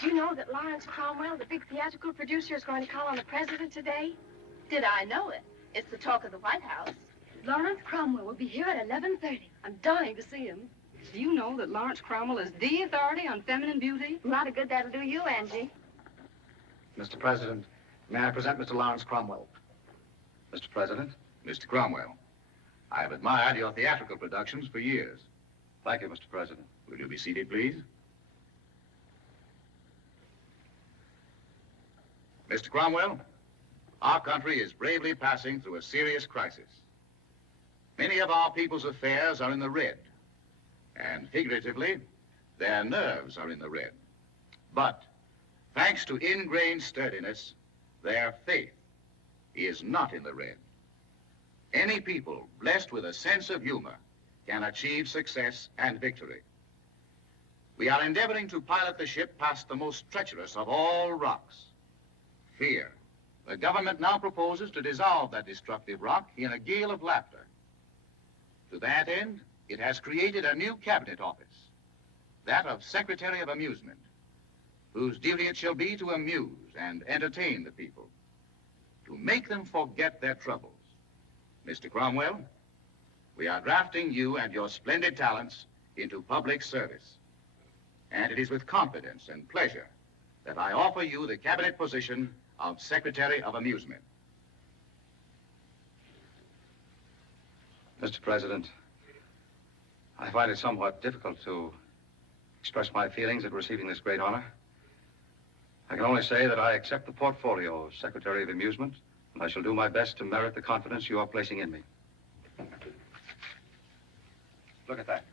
Did you know that Lawrence Cromwell, the big theatrical producer, is going to call on the president today? Did I know it? It's the talk of the White House. Lawrence Cromwell will be here at 11:30. I'm dying to see him. Do you know that Lawrence Cromwell is the authority on feminine beauty? A lot of good that'll do you, Angie. Mr. President, may I present Mr. Lawrence Cromwell? Mr. President, Mr. Cromwell, I have admired your theatrical productions for years. Thank you, Mr. President. Will you be seated, please? Mr. Cromwell, our country is bravely passing through a serious crisis. Many of our people's affairs are in the red, and figuratively, their nerves are in the red. But, thanks to ingrained sturdiness, their faith is not in the red. Any people blessed with a sense of humor can achieve success and victory. We are endeavoring to pilot the ship past the most treacherous of all rocks, fear. The government now proposes to dissolve that destructive rock in a gale of laughter. To that end, it has created a new cabinet office, that of Secretary of Amusement, whose duty it shall be to amuse and entertain the people, to make them forget their troubles. Mr. Cromwell, we are drafting you and your splendid talents into public service. And it is with confidence and pleasure that I offer you the cabinet position of Secretary of Amusement. Mr. President, I find it somewhat difficult to express my feelings at receiving this great honor. I can only say that I accept the portfolio of Secretary of Amusement, and I shall do my best to merit the confidence you are placing in me. Look at that.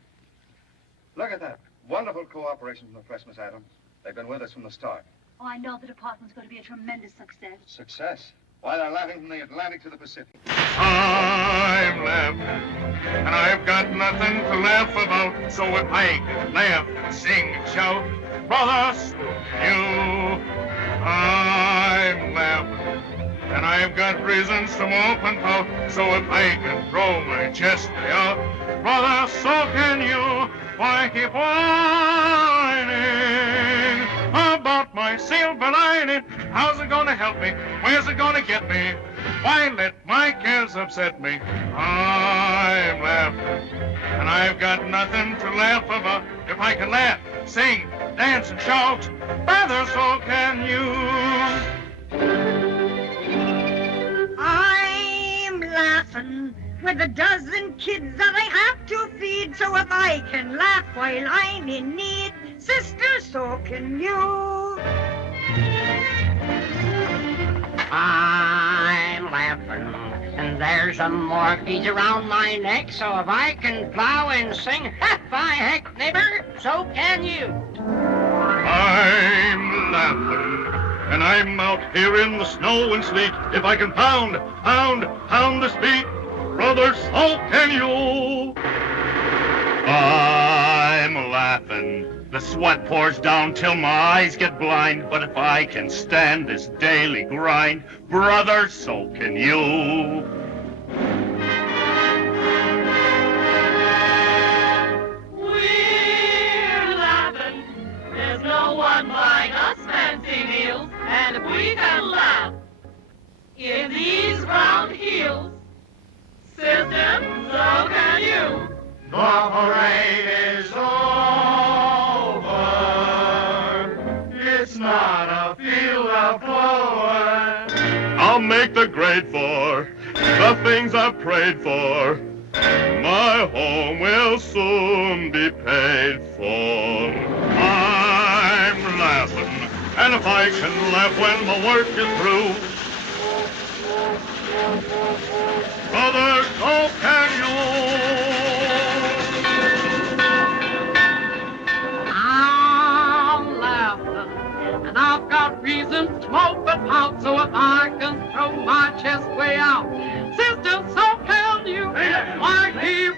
Look at that. Wonderful cooperation from the press, Miss Adams. They've been with us from the start. Oh, I know the department's going to be a tremendous success. Success? Why, they're laughing from the Atlantic to the Pacific. I'm laughing, and I've got nothing to laugh about. So if I can laugh, sing, and shout, brothers, you, I'm laughing, and I've got reasons to mope and pout. So if I can throw my chest out, brothers, so can you. Why keep whining about my silver lining? How's it gonna help me? Where's it gonna get me? Why let my cares upset me? I'm laughing, and I've got nothing to laugh about. If I can laugh, sing, dance, and shout, brother, so can you. I'm laughing with a dozen kids that I have to feed. So if I can laugh while I'm in need, sister, so can you. I'm laughing, and there's a mortgage around my neck. So if I can plow and sing, ha, by heck, neighbor, so can you. I'm laughing, and I'm out here in the snow and sleet. If I can pound this beat, brother, so can you. I'm laughing. The sweat pours down till my eyes get blind. But if I can stand this daily grind, brother, so can you. We're laughing. There's no one like us fancy meals. And if we can laugh in these round heels, sister, so can you. The parade is over. It's not a field of clover. I'll make the grade for the things I've prayed for. My home will soon be paid for. I'm laughing, and if I can laugh when my work is through, brother, so can you. And I've got reason to mope and pout. So if I can throw my chest way out, sister, so can you. I keep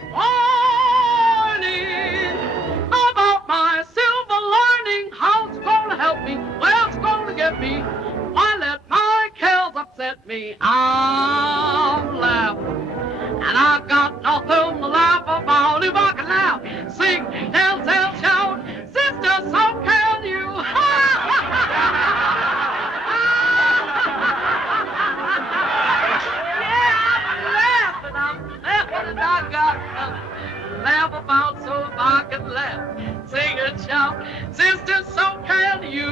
whining about my silver lining. How's it gonna help me? Where's it gonna get me? Why let my cares upset me? I'm laughing, and I've got nothing laugh about, so if I can laugh, sing and shout, sister, so can you.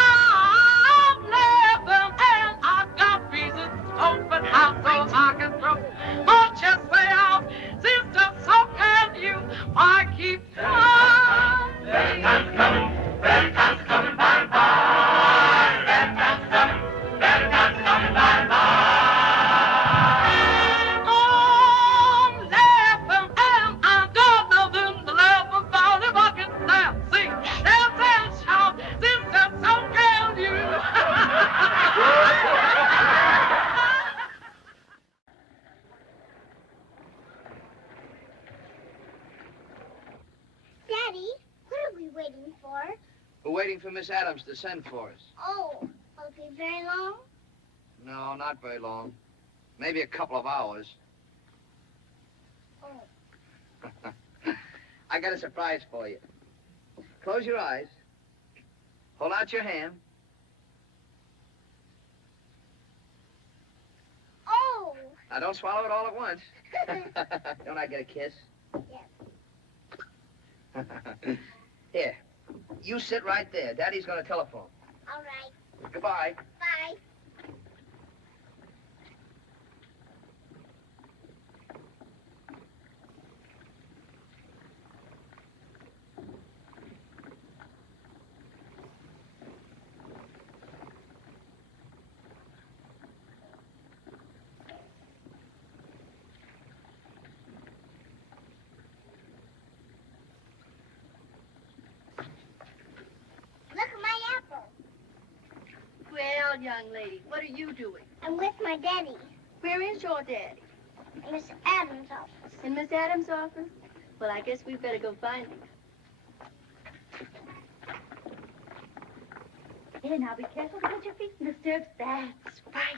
I'm laughing and I've got reason to open out, so if I can throw my chest way out, sister, so can you. Why keep trying? Better times coming, better times coming by and by. Better times coming, better times coming by and by. I'm laughing and I've got nothing to laugh about. If I can laugh, sing, dance and shout, sister, so can you. Daddy, what are we waiting for? We're waiting for Miss Adams to send for us. Oh, will it be very long? No, not very long. Maybe a couple of hours. Oh. I got a surprise for you. Close your eyes. Hold out your hand. Oh! Now, don't swallow it all at once. Don't I get a kiss? Yes. Here. You sit right there. Daddy's going to telephone. All right. Goodbye. Bye. Look at my apple. Well, young lady, what are you doing? I'm with my daddy Where is your daddy? in Miss Adams' office. In Miss Adams' office? Well, I guess we've better go find him. Here, now, be careful to get your feet disturbed. That's right.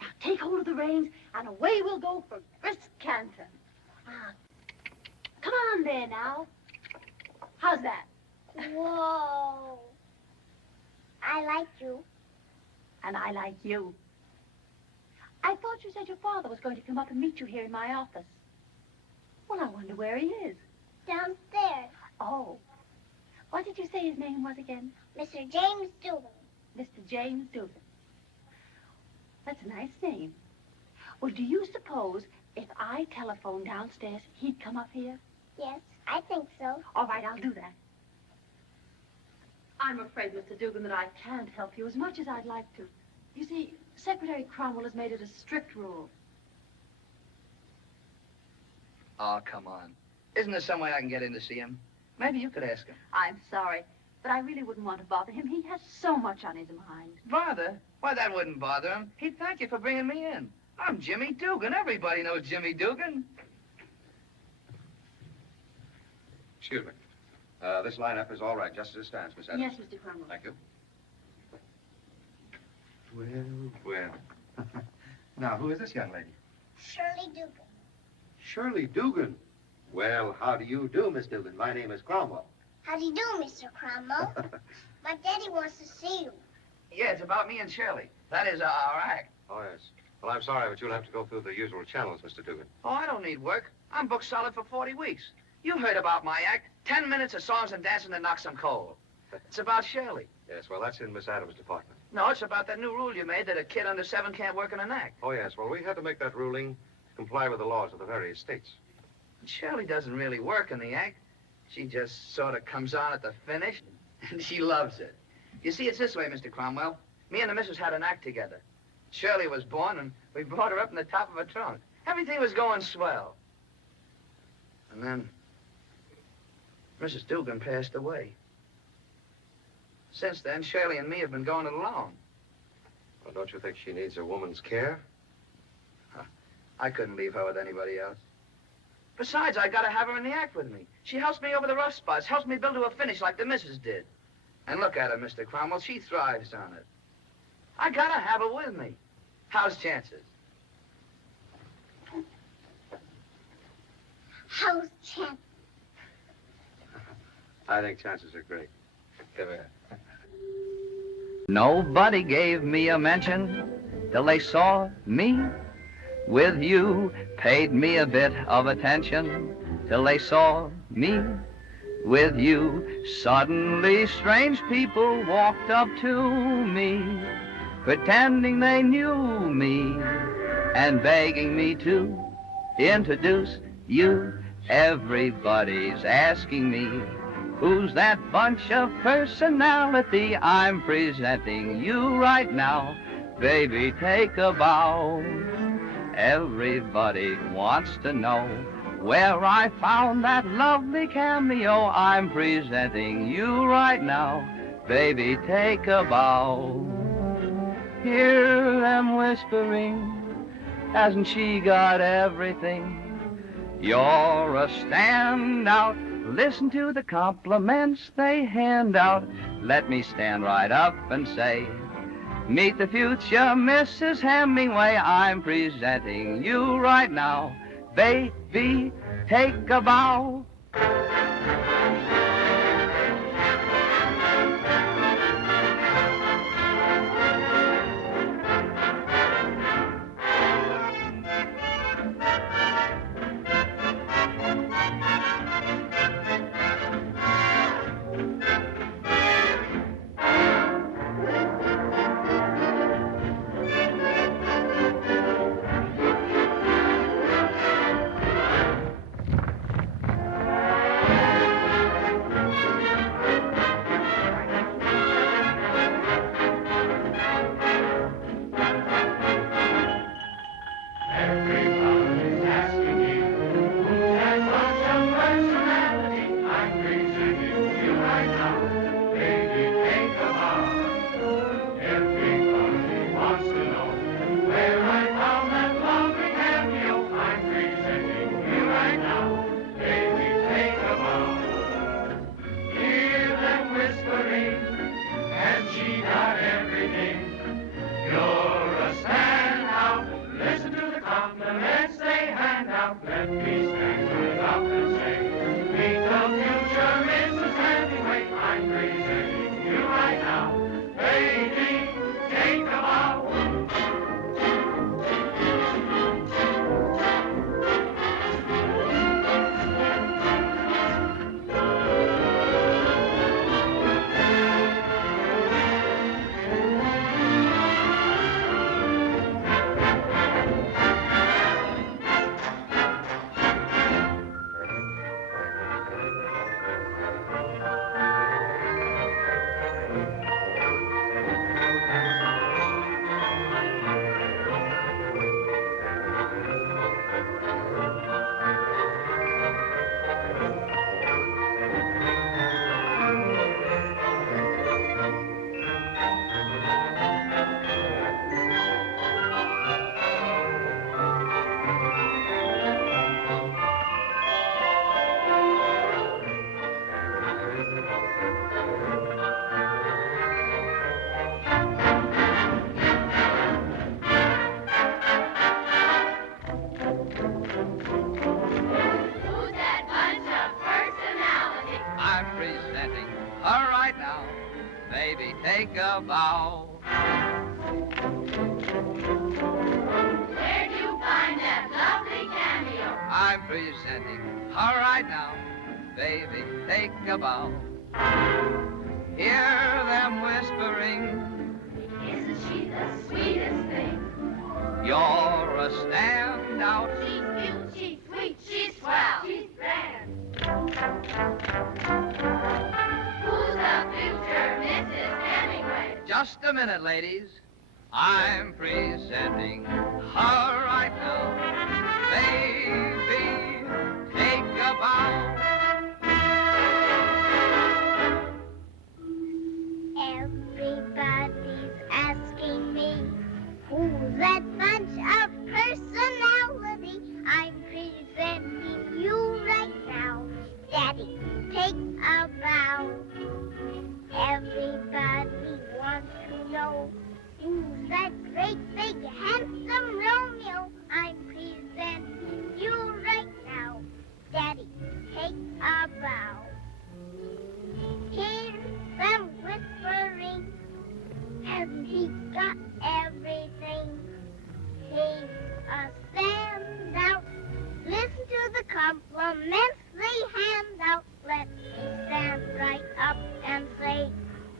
Now, take hold of the reins, and away we'll go for brisk canter. Ah, come on there, now. How's that? Whoa. I like you. And I like you. I thought you said your father was going to come up and meet you here in my office. Well, I wonder where he is. Downstairs. Oh. What did you say his name was again? Mr. James Dunn. Mr. James Dugan. That's a nice name. Well, do you suppose if I telephoned downstairs, he'd come up here? Yes, I think so. All right, I'll do that. I'm afraid, Mr. Dugan, that I can't help you as much as I'd like to. You see, Secretary Cromwell has made it a strict rule. Oh, come on. Isn't there some way I can get in to see him? Maybe you could ask him. I'm sorry, but I really wouldn't want to bother him. He has so much on his mind. Bother? Why, that wouldn't bother him. He'd thank you for bringing me in. I'm Jimmy Dugan. Everybody knows Jimmy Dugan. Excuse me. This lineup is all right, just as it stands, Miss Adams. Yes, Mr. Cromwell. Thank you. Well. Now, who is this young lady? Shirley Dugan. Shirley Dugan. Well, how do you do, Miss Dugan? My name is Cromwell. How do you do, Mr. Cromwell? My daddy wants to see you. Yeah, it's about me and Shirley. That is our act. Oh, yes. Well, I'm sorry, but you'll have to go through the usual channels, Mr. Dugan. Oh, I don't need work. I'm booked solid for 40 weeks. You heard about my act. 10 minutes of songs and dancing to knock some coal. It's about Shirley. Yes, well, that's in Miss Adams' department. No, it's about that new rule you made that a kid under 7 can't work in an act. Oh, yes. Well, we had to make that ruling to comply with the laws of the various states. Shirley doesn't really work in the act. She just sort of comes on at the finish, and she loves it. You see, it's this way, Mr. Cromwell. Me and the missus had an act together. Shirley was born, and we brought her up in the top of a trunk. Everything was going swell. And then Mrs. Dugan passed away. Since then, Shirley and me have been going it alone. Well, don't you think she needs a woman's care? I couldn't leave her with anybody else. Besides, I gotta have her in the act with me. She helps me over the rough spots, helps me build to a finish like the missus did. And look at her, Mr. Cromwell, she thrives on it. I gotta have her with me. How's chances? How's chances? I think chances are great. Come here. Nobody gave me a mention till they saw me with you, paid me a bit of attention, till they saw me with you. Suddenly strange people walked up to me, pretending they knew me and begging me to introduce you. Everybody's asking me, who's that bunch of personality? I'm presenting you right now. Baby, take a bow. Everybody wants to know where I found that lovely cameo. I'm presenting you right now. Baby, take a bow. Hear them whispering, hasn't she got everything? You're a standout. Listen to the compliments they hand out. Let me stand right up and say, meet the future Mrs. Hemingway. I'm presenting you right now. Baby, take a bow. Take a bow. Where'd you find that lovely cameo? I'm presenting her right now. Baby, take a bow. Hear them whispering, isn't she the sweetest thing? You're a standout. She's cute, she's sweet, she's swell, she's grand. Who's the future Mrs. Hemingway? Just a minute, ladies. I'm presenting her right now. Baby, take a bow. Everybody's asking me, who's that bunch of personality? I'm presenting you right now. Daddy, take a bow. Everybody wants to know, who's that great big handsome Romeo? I'm presenting you right now. Daddy, take a bow. Hear them whispering, hasn't he got everything? He's a standout. Listen to the complimentary handout. Let me stand right up and say,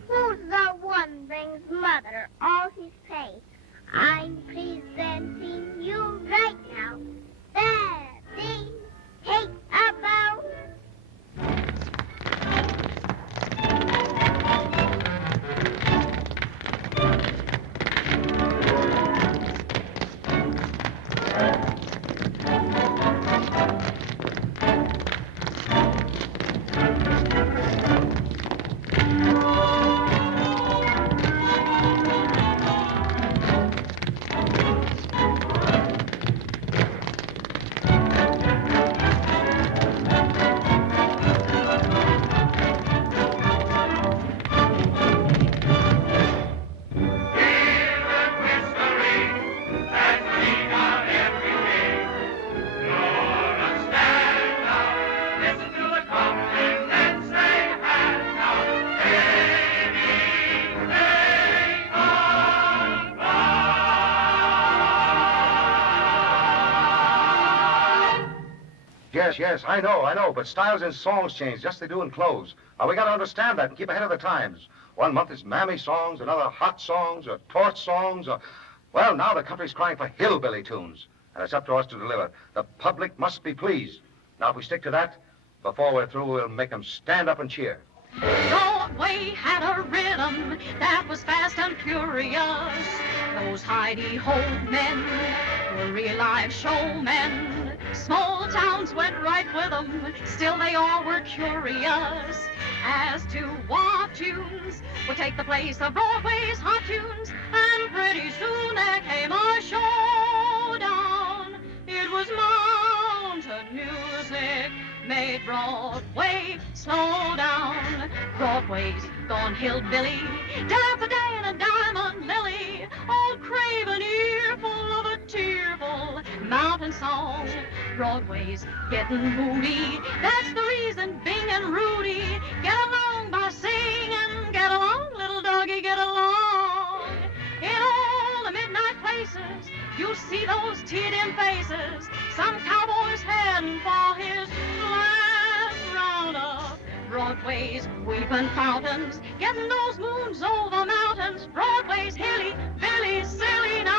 who's the one brings mother all his pay? I'm presenting you right now. Daddy, take a bow. Yes, I know, but styles in songs change, just as they do in clothes. We gotta understand that and keep ahead of the times. One month it's mammy songs, another hot songs, or torch songs, or... Well, now the country's crying for hillbilly tunes, and it's up to us to deliver. The public must be pleased. Now, if we stick to that, before we're through, we'll make them stand up and cheer. Broadway had a rhythm that was fast and furious. Those Heidi-ho men were real live showmen. Small towns went right with them, still they all were curious as to what tunes would take the place of Broadway's hot tunes. And pretty soon there came a showdown. It was mountain music made Broadway slow down. Broadway's gone hillbilly, Daffodil and Diamond Lily, all crave an earful of a tearful mountain song. Broadway's getting moody, that's the reason Bing and Rudy get along by singing. Get along, little doggy, get along. In all the midnight places, you'll see those teared-in faces. Some cowboy's heading for his last roundup. Broadway's weeping fountains, getting those moons over mountains. Broadway's hilly, billy, silly now.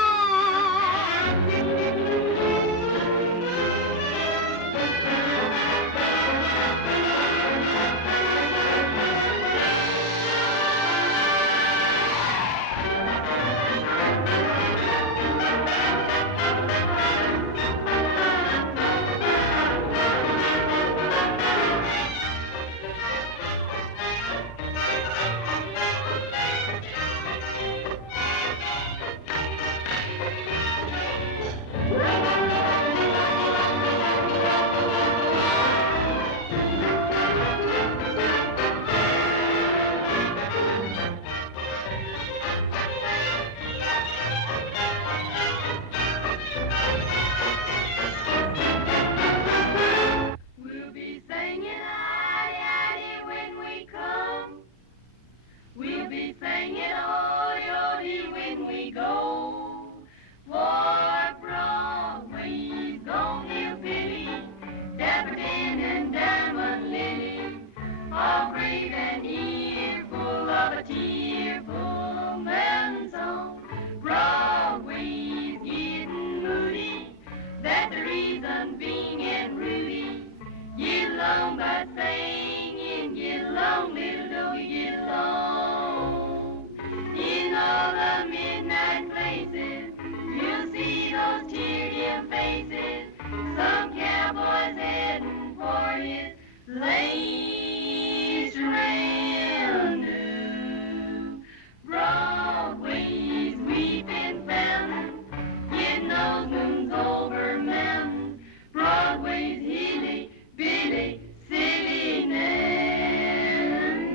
Broadway's hilly, billy, silly now.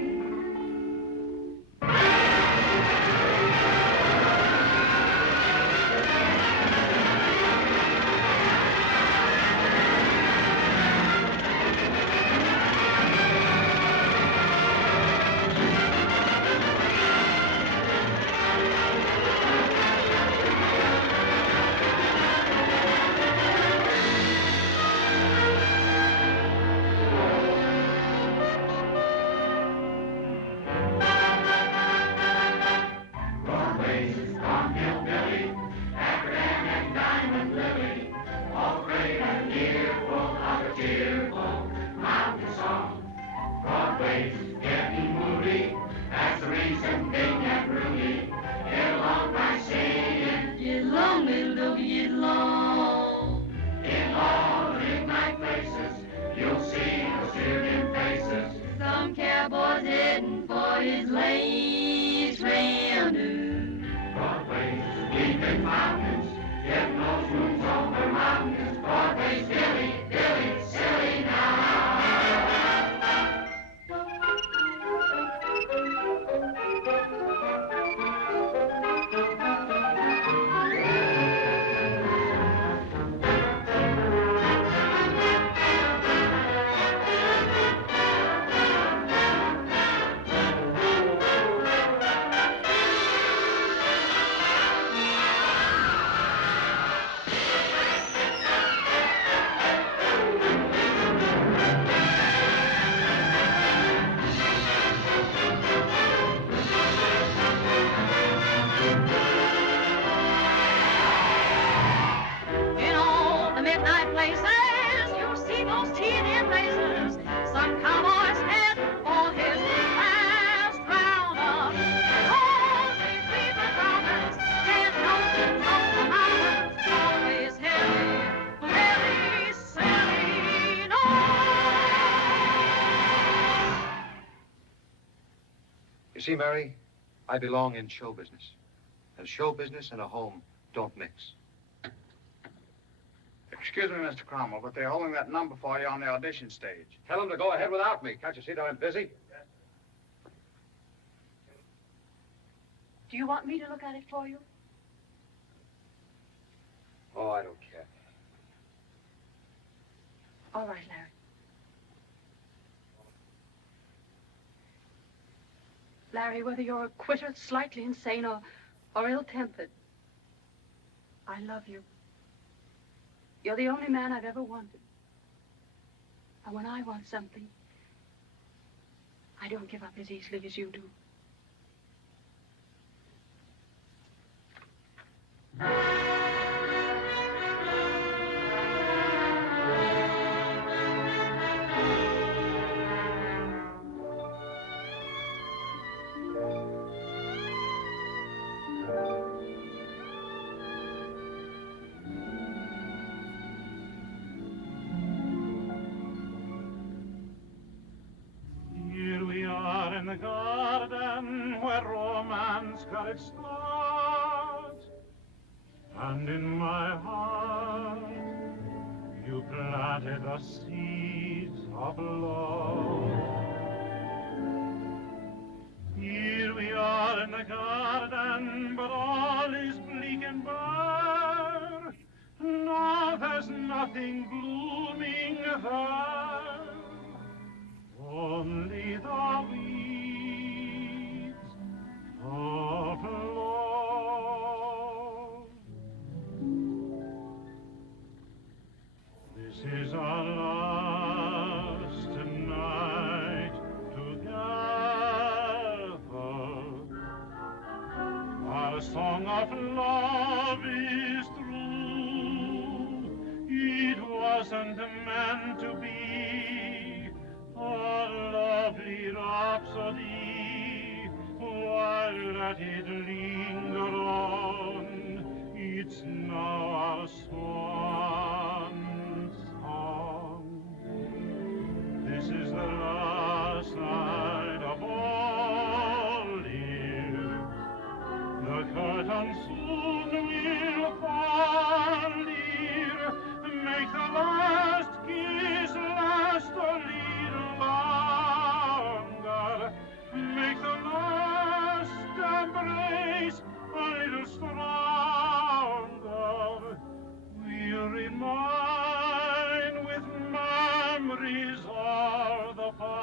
Broadway's renew. Broadway's leaping fountains, getting those rooms over mountains. Broadway's Billy, Billy, silly now. See, Mary, I belong in show business. And show business and a home don't mix. Excuse me, Mr. Cromwell, but they're holding that number for you on the audition stage. Tell them to go ahead without me. Can't you see that I'm busy? Do you want me to look at it for you? Oh, I don't care. All right, Larry. Larry, whether you're a quitter, slightly insane, or ill-tempered, I love you. You're the only man I've ever wanted. And when I want something, I don't give up as easily as you do. And in my heart you planted the seeds of love. Here we are in the garden, but all is bleak and bare. No, there's nothing blooming there, only the weeds of love. This is our last night together. Our song of love is through. It wasn't meant to be a lovely rhapsody. Why let it linger on? It's now our swan song. This is the last night of all year. The curtain soon will fall, dear. Make the last kiss last a little longer. Make the last embrace a little stronger. We'll remind with memories of the past.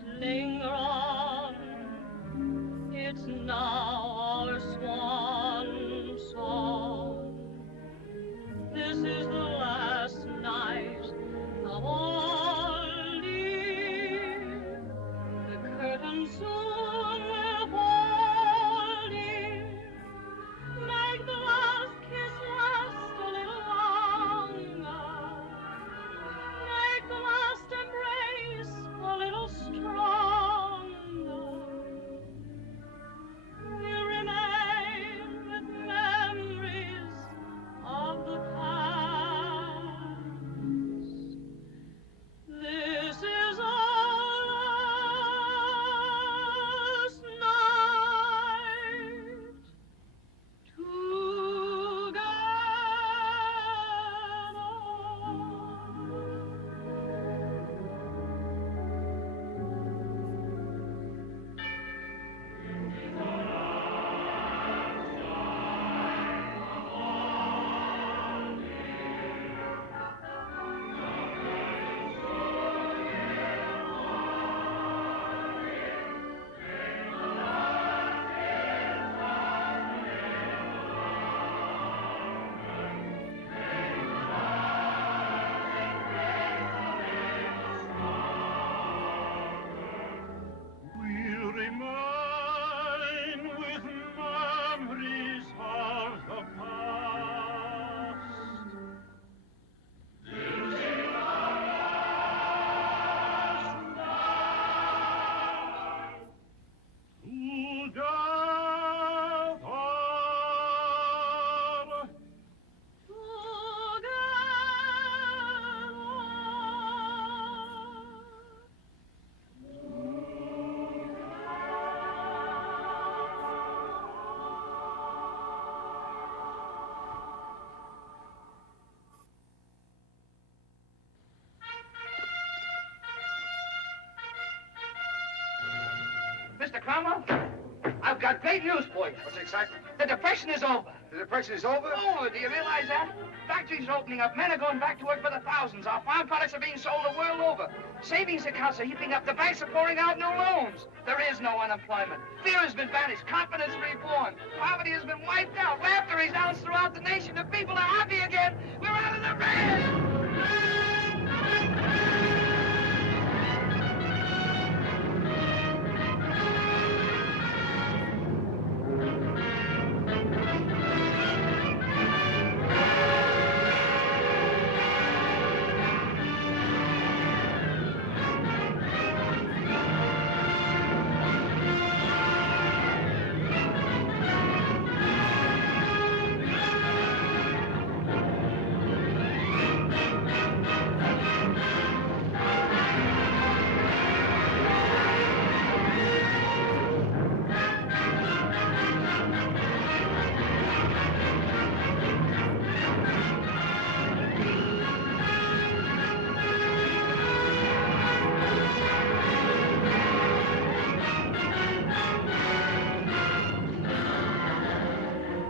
yet linger on. It's now our swan song. This is the last night of all leave. The curtain soon will fall, dear. Make the last kiss last a little longer. Make the last embrace a little stronger. We'll remain with memories of the past. This is our last night together. We'll remain with memories of the past. This is our last night together. Mr. Cromwell, I've got great news for you. What's the excitement? The Depression is over. The Depression is over? Oh, do you realize that? Factories are opening up. Men are going back to work by the thousands. Our farm products are being sold the world over. Savings accounts are heaping up. The banks are pouring out new loans. There is no unemployment. Fear has been banished. Confidence reborn. Poverty has been wiped out. Laughter resounds throughout the nation. The people are happy again. We're out of the red!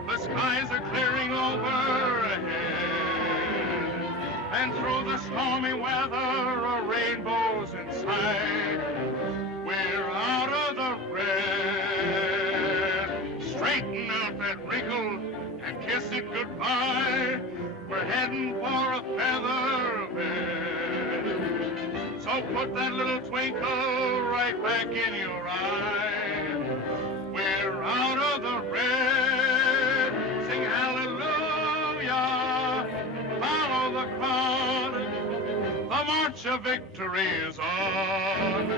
The skies are clearing overhead, and through the stormy weather, a rainbow's in sight. We're out of the red. Straighten out that wrinkle and kiss it goodbye. We're heading for a feather bed. So put that little twinkle right back in your eye. We're out of the red. Sing hallelujah. Follow the crowd. The march of victory is on.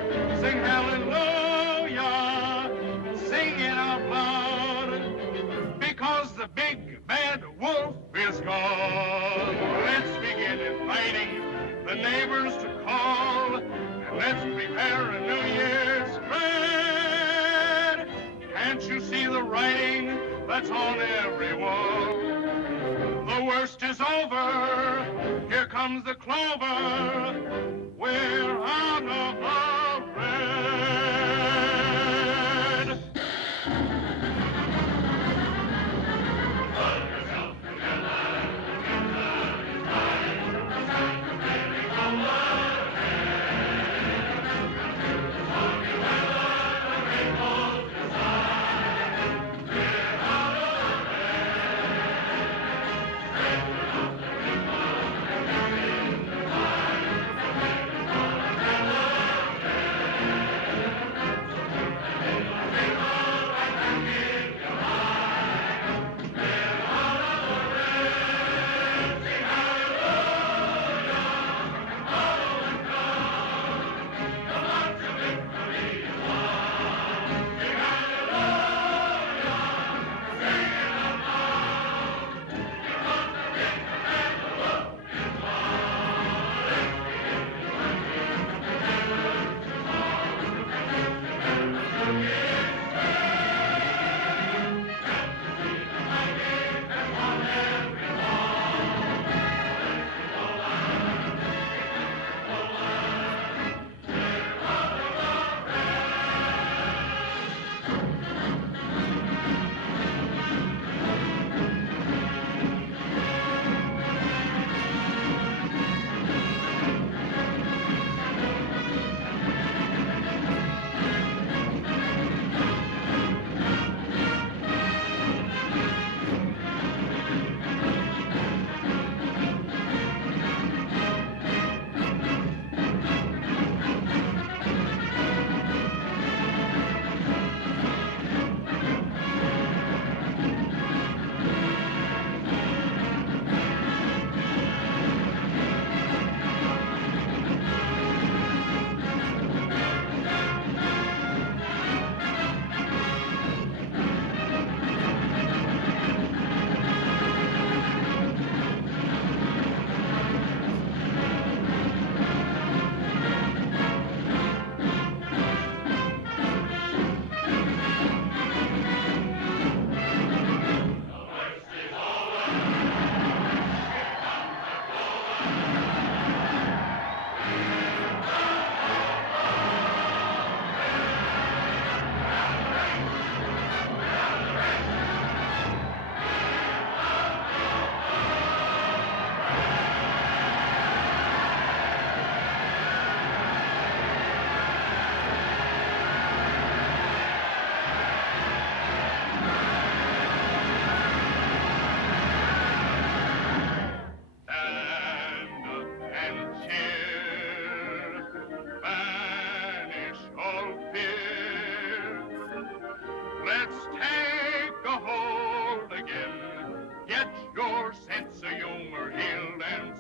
Sing hallelujah. Sing it out loud. Because the big bad wolf is gone. Let's begin inviting the neighbors to call. And let's prepare a New Year's spread. Can't you see the writing that's on every wall? The worst is over. Here comes the clover. We're out of the red. Pull yourself together. Winter is nigh. The sun is nearly overhead. Madge, your sense of humor, healed and